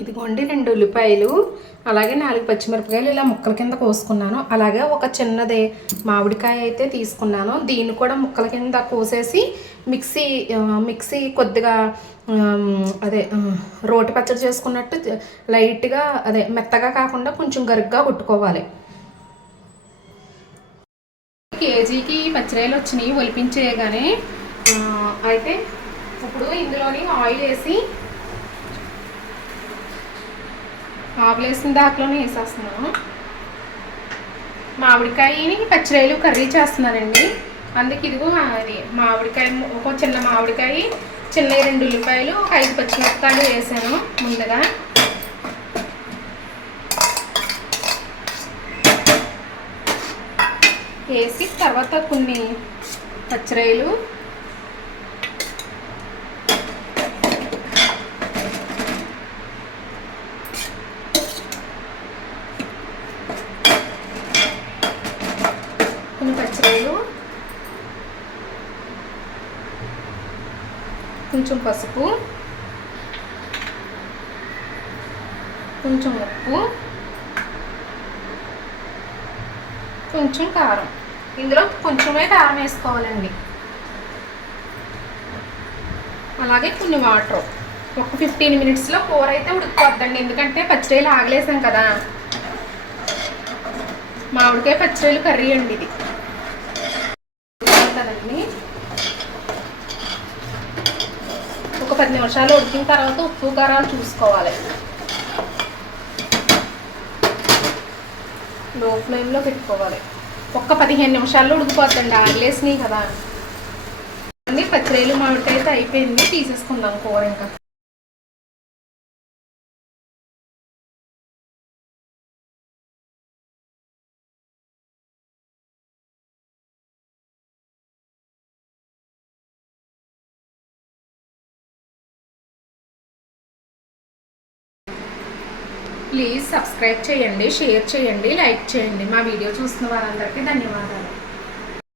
ఇదిగోండి 2 ఉల్లిపాయలు, అలాగే 4 పచ్చిమిరపకాయలు ఇలా ముక్కల కింద కోసుకున్నాను. అలాగే ఒక చిన్నది మామిడికాయ అయితే తీసుకున్నాను. దీన్ని కూడా ముక్కల కింద కోసేసి మిక్సీ కొద్దిగా అదే రోటి పచ్చడి చేసుకున్నట్టు లైట్గా అదే మెత్తగా కాకుండా కొంచెం గరుగ్గా కొట్టుకోవాలి. కేజీకి పచ్చిరాయలు వచ్చినాయి ఒలిపించేయగానే. అయితే ఇప్పుడు ఇందులోని ఆయిల్ వేసి ఆవులేసిన దాంట్లోనే వేసేస్తున్నాను. మామిడికాయని పచ్చిరాయలు కర్రీ చేస్తున్నానండి. అందుకే ఇదిగో అది మామిడికాయ, ఒక చిన్న మామిడికాయ, చిన్న 2 ఉల్లిపాయలు, 5 పచ్చిమిరపకాయలు వేసాను ముందుగా. వేసి తర్వాత కొన్ని పచ్చిరాయలు, కొంచెం పసుపు, కొంచెం ఉప్పు, కొంచెం కారం. ఇందులో కొంచెమే కారం వేసుకోవాలండి. అలాగే కొన్ని వాటర్. ఒక 15 మినిట్స్లో కూర అయితే ఉడికిపోద్దండి. ఎందుకంటే పచ్చిరాయలు ఆగలేసాం కదా. మామిడికాయ పచ్చిరాయలు కర్రీ అండి ఇది. కదండి ఒక 10 నిమిషాలు ఉడికిన తర్వాత ఉప్పు కారాలు చూసుకోవాలి. లో ఫ్లేమ్లో పెట్టుకోవాలి. ఒక్క 15 నిమిషాల్లో ఉడికిపోద్దండి, ఆగలేసినాయి కదా. అన్నీ పచ్చిరాయలు మామిడికాయ అయితే అయిపోయింది. తీసేసుకుందాం కూర ఇంకా. ప్లీజ్ సబ్స్క్రైబ్ చేయండి, షేర్ చేయండి, లైక్ చేయండి. మా వీడియో చూస్తున్న వారందరికీ ధన్యవాదాలు.